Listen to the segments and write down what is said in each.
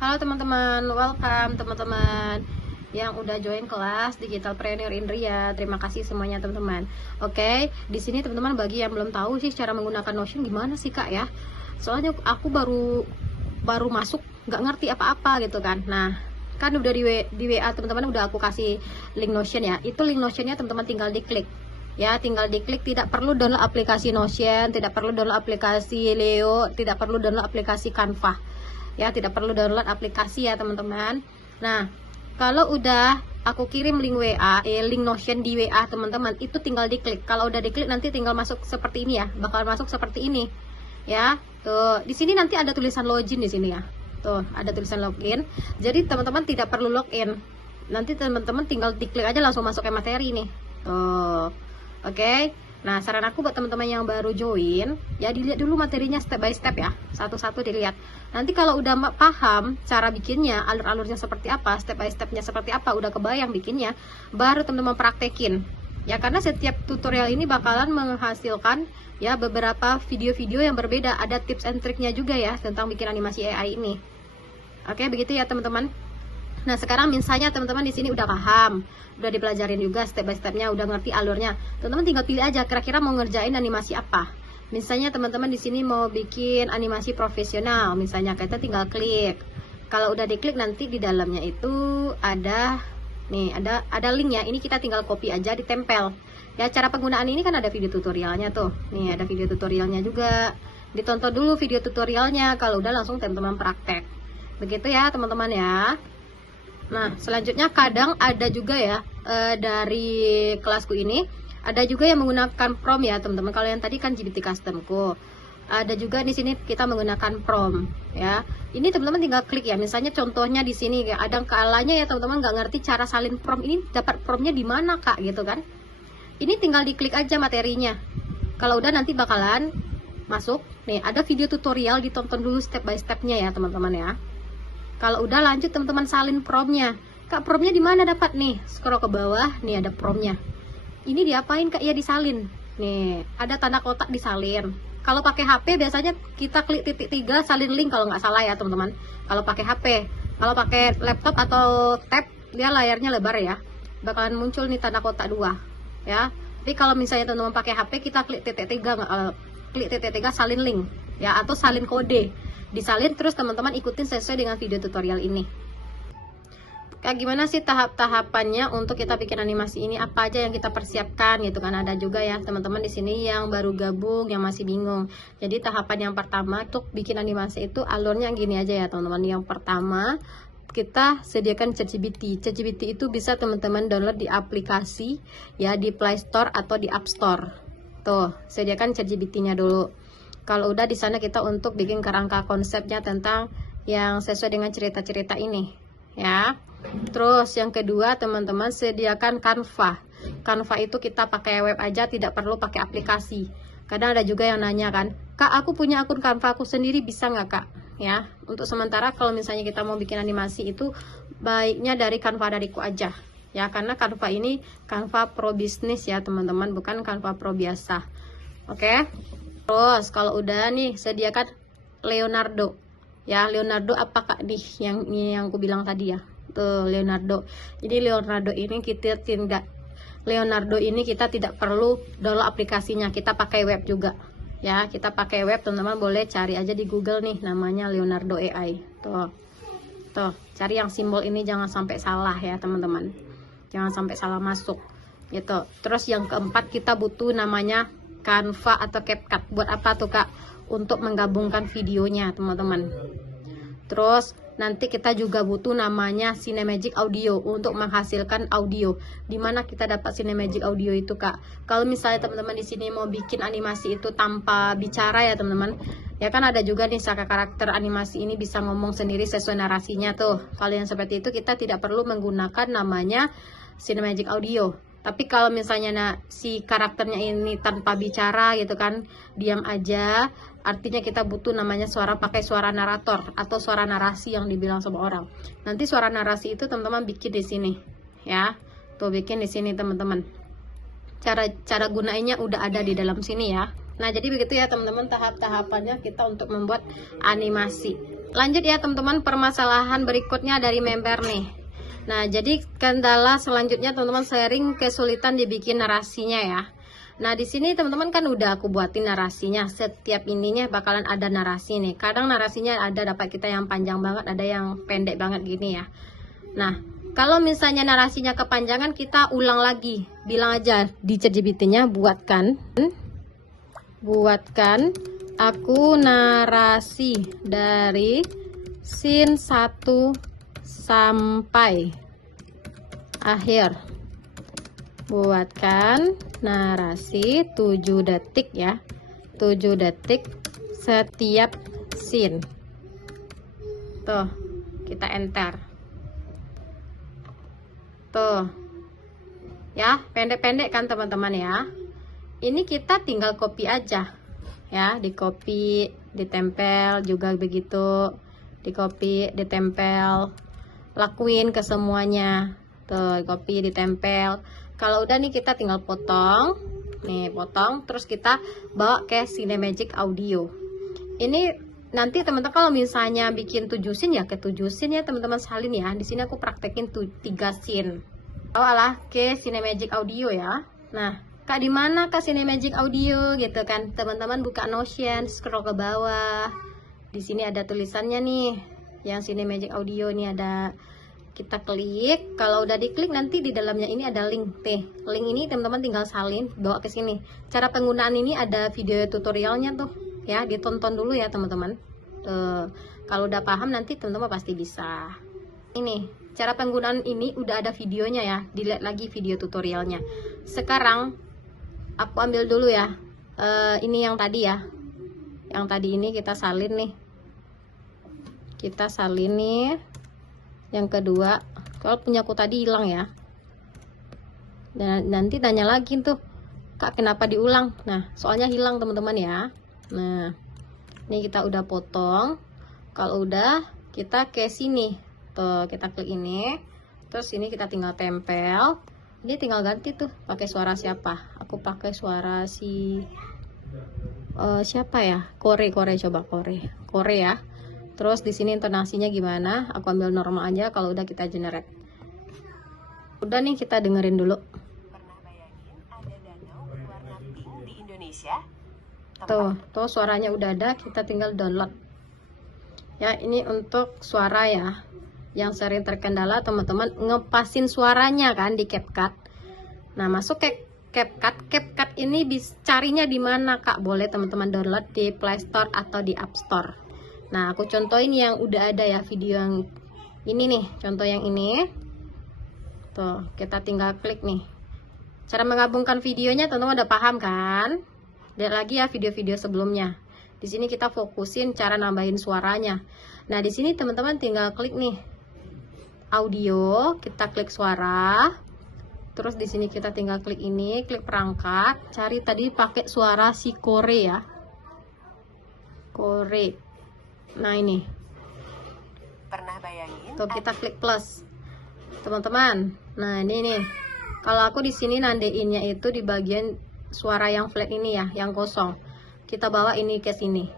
Halo teman-teman, welcome teman-teman yang udah join kelas Digitalpreneur Indria. Terima kasih semuanya teman-teman. Oke, di sini teman-teman bagi yang belum tahu sih cara menggunakan Notion gimana sih Kak ya. Soalnya aku baru masuk, nggak ngerti apa-apa gitu kan. Nah, kan udah di WA teman-teman udah aku kasih link Notion ya. Itu link Notionnya teman-teman tinggal diklik. Ya, tinggal diklik, tidak perlu download aplikasi Notion, tidak perlu download aplikasi Leo, tidak perlu download aplikasi Canva. Ya, tidak perlu download aplikasi ya teman-teman. Nah, kalau udah aku kirim link WA, link Notion di WA teman-teman, itu tinggal diklik. Kalau udah diklik nanti tinggal masuk seperti ini ya, bakal masuk seperti ini. Ya, tuh di sini nanti ada tulisan login di sini ya. Tuh, ada tulisan login. Jadi teman-teman tidak perlu login. Nanti teman-teman tinggal diklik aja langsung masuk ke materi nih. Tuh. Oke. Nah, saran aku buat teman-teman yang baru join, ya dilihat dulu materinya step by step ya, satu-satu dilihat. Nanti kalau udah paham cara bikinnya, alur-alurnya seperti apa, step by stepnya seperti apa, udah kebayang bikinnya, baru teman-teman praktekin. Ya, karena setiap tutorial ini bakalan menghasilkan ya beberapa video-video yang berbeda, ada tips and triknya juga ya tentang bikin animasi AI ini. Oke, begitu ya teman-teman. Nah, sekarang misalnya teman-teman di sini udah paham, udah dipelajarin juga step by stepnya, udah ngerti alurnya. Teman-teman tinggal pilih aja kira-kira mau ngerjain animasi apa. Misalnya teman-teman di sini mau bikin animasi profesional, misalnya kita tinggal klik. Kalau udah diklik nanti di dalamnya itu ada nih, ada link ya. Ini kita tinggal copy aja, ditempel. Ya, cara penggunaan ini kan ada video tutorialnya tuh. Nih, ada video tutorialnya juga. Ditonton dulu video tutorialnya, kalau udah langsung teman-teman praktek. Begitu ya, teman-teman ya. Nah, selanjutnya kadang ada juga ya dari kelasku ini ada juga yang menggunakan prompt ya teman-teman. Kalau yang tadi kan GPT customku, ada juga di sini kita menggunakan prompt ya. Ini teman-teman tinggal klik ya. Misalnya contohnya di sini ya, ada kalanya ya teman-teman nggak ngerti cara salin prompt ini, dapat promptnya di mana Kak gitu kan. Ini tinggal diklik aja materinya. Kalau udah nanti bakalan masuk nih, ada video tutorial, ditonton dulu step by stepnya ya teman-teman ya. Kalau udah lanjut teman-teman salin promptnya. Kak, promptnya di mana dapat nih? Scroll ke bawah, nih ada promptnya. Ini diapain Kak? Ya disalin. Nih, ada tanda kotak disalin. Kalau pakai HP biasanya kita klik titik 3 salin link kalau nggak salah ya teman-teman. Kalau pakai HP, kalau pakai laptop atau tab, dia layarnya lebar ya. Bakalan muncul nih tanda kotak 2 ya. Tapi kalau misalnya teman-teman pakai HP, kita klik titik 3 klik titik 3 salin link ya, atau salin kode. Disalin terus teman-teman ikutin sesuai dengan video tutorial ini. Kayak gimana sih tahap-tahapannya untuk kita bikin animasi ini, apa aja yang kita persiapkan gitu kan. Ada juga ya teman-teman di sini yang baru gabung, yang masih bingung. Jadi tahapan yang pertama untuk bikin animasi itu alurnya gini aja ya teman-teman. Yang pertama kita sediakan ChatGPT. ChatGPT itu bisa teman-teman download di aplikasi ya, di Play Store atau di App Store. Tuh, sediakan ChatGPT-nya dulu. Kalau udah di sana kita untuk bikin kerangka konsepnya tentang yang sesuai dengan cerita-cerita ini ya. Terus yang kedua teman-teman sediakan Canva. Canva itu kita pakai web aja, tidak perlu pakai aplikasi. Kadang ada juga yang nanya kan, Kak aku punya akun Canva aku sendiri bisa nggak Kak? Ya, untuk sementara kalau misalnya kita mau bikin animasi itu baiknya dari Canva dariku aja ya, karena Canva ini Canva Pro Business ya teman-teman, bukan Canva Pro biasa. Oke. Terus kalau udah nih sediakan Leonardo ya. Leonardo apakah nih yang aku bilang tadi ya, tuh Leonardo. Jadi Leonardo ini kita tidak perlu download aplikasinya, kita pakai web juga ya. Kita pakai web, teman-teman boleh cari aja di Google nih, namanya Leonardo AI. Tuh cari yang simbol ini, jangan sampai salah ya teman-teman, jangan sampai salah masuk gitu. Terus yang keempat kita butuh namanya Canva atau CapCut. Buat apa tuh Kak? Untuk menggabungkan videonya teman-teman. Terus nanti kita juga butuh namanya Cinemagic Audio untuk menghasilkan audio. Dimana kita dapat Cinemagic Audio itu Kak? Kalau misalnya teman-teman di sini mau bikin animasi itu tanpa bicara ya teman-teman, ya kan ada juga nih karakter animasi ini bisa ngomong sendiri sesuai narasinya tuh. Kalau yang seperti itu kita tidak perlu menggunakan namanya Cinemagic Audio. Tapi kalau misalnya si karakternya ini tanpa bicara gitu kan, diam aja, artinya kita butuh namanya pakai suara narator atau suara narasi yang dibilang sama orang. Nanti suara narasi itu teman-teman bikin di sini ya. Tuh bikin di sini teman-teman. Cara gunainnya udah ada di dalam sini ya. Nah, jadi begitu ya teman-teman tahap-tahapannya kita untuk membuat animasi. Lanjut ya teman-teman, permasalahan berikutnya dari member nih. Nah, jadi kendala selanjutnya teman-teman, sharing kesulitan dibikin narasinya ya. Nah, di sini teman-teman kan udah aku buatin narasinya. Setiap ininya bakalan ada narasi nih. Kadang narasinya ada dapat kita yang panjang banget, ada yang pendek banget gini ya. Nah, kalau misalnya narasinya kepanjangan, kita ulang lagi. Bilang aja di ChatGPT-nya, buatkan aku narasi dari scene 1 sampai akhir. Buatkan narasi 7 detik ya. 7 detik setiap scene. Tuh, kita enter. Tuh. Ya, pendek-pendek kan teman-teman ya. Ini kita tinggal copy aja. Ya, di copy, ditempel juga begitu. Di copy, ditempel. Lakuin ke semuanya. Tuh, copy, ditempel. Kalau udah nih kita tinggal potong. Nih, potong terus kita bawa ke Cinemagic Audio. Ini nanti teman-teman kalau misalnya bikin 7 scene ya ke 7 scene ya teman-teman salin ya. Di sini aku praktekin 3 scene. Bawalah ke Cinemagic Audio ya. Nah, Kak, di mana Kak Cinemagic Audio gitu kan? Teman-teman buka Notion, scroll ke bawah. Di sini ada tulisannya nih. Yang Cinemagic Audio nih ada. Kita klik, kalau udah diklik nanti di dalamnya ini ada link. Link ini teman-teman tinggal salin, bawa ke sini. Cara penggunaan ini ada video tutorialnya tuh, ya, ditonton dulu ya teman-teman. Kalau udah paham nanti teman-teman pasti bisa. Ini, cara penggunaan ini udah ada videonya ya, dilihat lagi video tutorialnya. Sekarang aku ambil dulu ya, ini yang tadi ya. Yang tadi ini kita salin nih. Kita salin nih. Yang kedua, kalau punyaku tadi hilang ya. Dan nanti tanya lagi tuh, Kak kenapa diulang? Nah, soalnya hilang teman-teman ya. Nah, ini kita udah potong. Kalau udah, kita ke sini. Tuh, kita klik ini. Terus ini kita tinggal tempel. Ini tinggal ganti tuh, pakai suara siapa? Aku pakai suara si siapa ya? Kore coba Kore ya. Terus di sini intonasinya gimana? Aku ambil normal aja. Kalau udah kita generate. Udah nih kita dengerin dulu. Pernah bayangin ada danau berwarna pink di Indonesia? Tuh suaranya udah ada. Kita tinggal download. Ya, ini untuk suara ya. Yang sering terkendala teman-teman ngepasin suaranya kan di CapCut. Nah, masuk ke CapCut. CapCut ini carinya di mana Kak? Boleh teman-teman download di Play Store atau di App Store. Nah, aku contohin yang udah ada ya, video yang ini nih, contoh yang ini. Tuh, kita tinggal klik nih. Cara menggabungkan videonya teman-teman udah paham kan? Lihat lagi ya video-video sebelumnya. Di sini kita fokusin cara nambahin suaranya. Nah, di sini teman-teman tinggal klik nih. Audio, kita klik suara. Terus di sini kita tinggal klik ini, klik perangkat, cari tadi pakai suara si Kore ya. Kore. Nah, ini. Pernah bayangin? Tuh, kita klik plus. Teman-teman. Nah, ini nih. Kalau aku di sini nandeinnya itu di bagian suara yang flat ini ya, yang kosong. Kita bawa ini ke sini.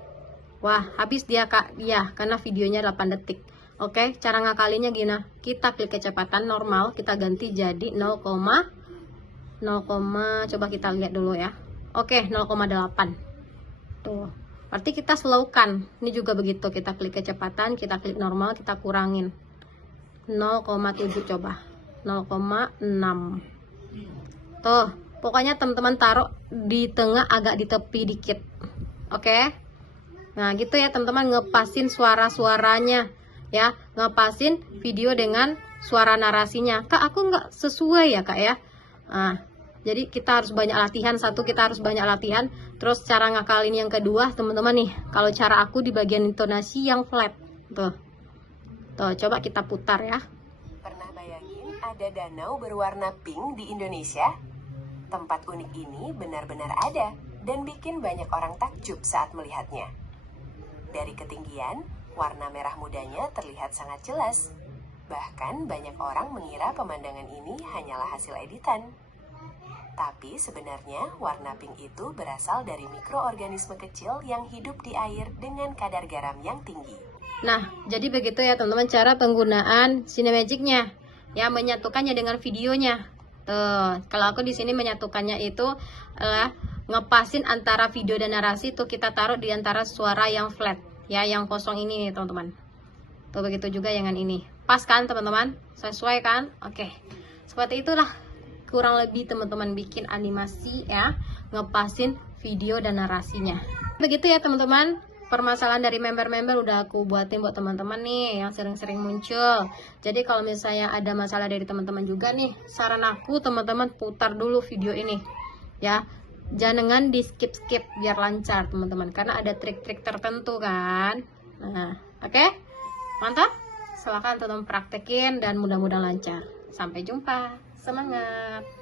Wah, habis dia Kak. Iya, karena videonya 8 detik. Oke, cara ngakalinya gini. Kita klik kecepatan normal, kita ganti jadi 0, coba kita lihat dulu ya. Oke, 0,8. Tuh. Berarti kita slowkan. Ini juga begitu. Kita klik kecepatan, kita klik normal, kita kurangin. 0,7 coba. 0,6. Tuh, pokoknya teman-teman taruh di tengah agak di tepi dikit. Oke? Nah, gitu ya teman-teman, ngepasin suara-suaranya. Ya, ngepasin video dengan suara narasinya. Kak, aku nggak sesuai ya Kak ya. Nah, jadi kita harus banyak latihan. Satu, kita harus banyak latihan. Terus cara ngakalin yang kedua, teman-teman nih. Kalau cara aku di bagian intonasi yang flat. Tuh, coba kita putar ya. Pernah bayangin ada danau berwarna pink di Indonesia? Tempat unik ini benar-benar ada dan bikin banyak orang takjub saat melihatnya. Dari ketinggian, warna merah mudanya terlihat sangat jelas. Bahkan banyak orang mengira pemandangan ini hanyalah hasil editan. Tapi sebenarnya warna pink itu berasal dari mikroorganisme kecil yang hidup di air dengan kadar garam yang tinggi. Nah, jadi begitu ya teman-teman cara penggunaan Cinemagic-nya. Ya, menyatukannya dengan videonya. Tuh, kalau aku di sini menyatukannya itu adalah ngepasin antara video dan narasi tuh kita taruh di antara suara yang flat, ya, yang kosong ini nih, teman-teman. Tuh begitu juga yang ini. Pas kan, teman-teman? Sesuai kan? Oke. Seperti itulah kurang lebih teman-teman bikin animasi ya, ngepasin video dan narasinya. Begitu ya, teman-teman. Permasalahan dari member-member udah aku buatin buat teman-teman nih yang sering-sering muncul. Jadi kalau misalnya ada masalah dari teman-teman juga nih, saran aku teman-teman putar dulu video ini ya. Jangan di skip-skip biar lancar teman-teman, karena ada trik-trik tertentu kan. Nah, oke? Mantap? Silahkan teman-teman praktekin dan mudah-mudahan lancar. Sampai jumpa. Semangat!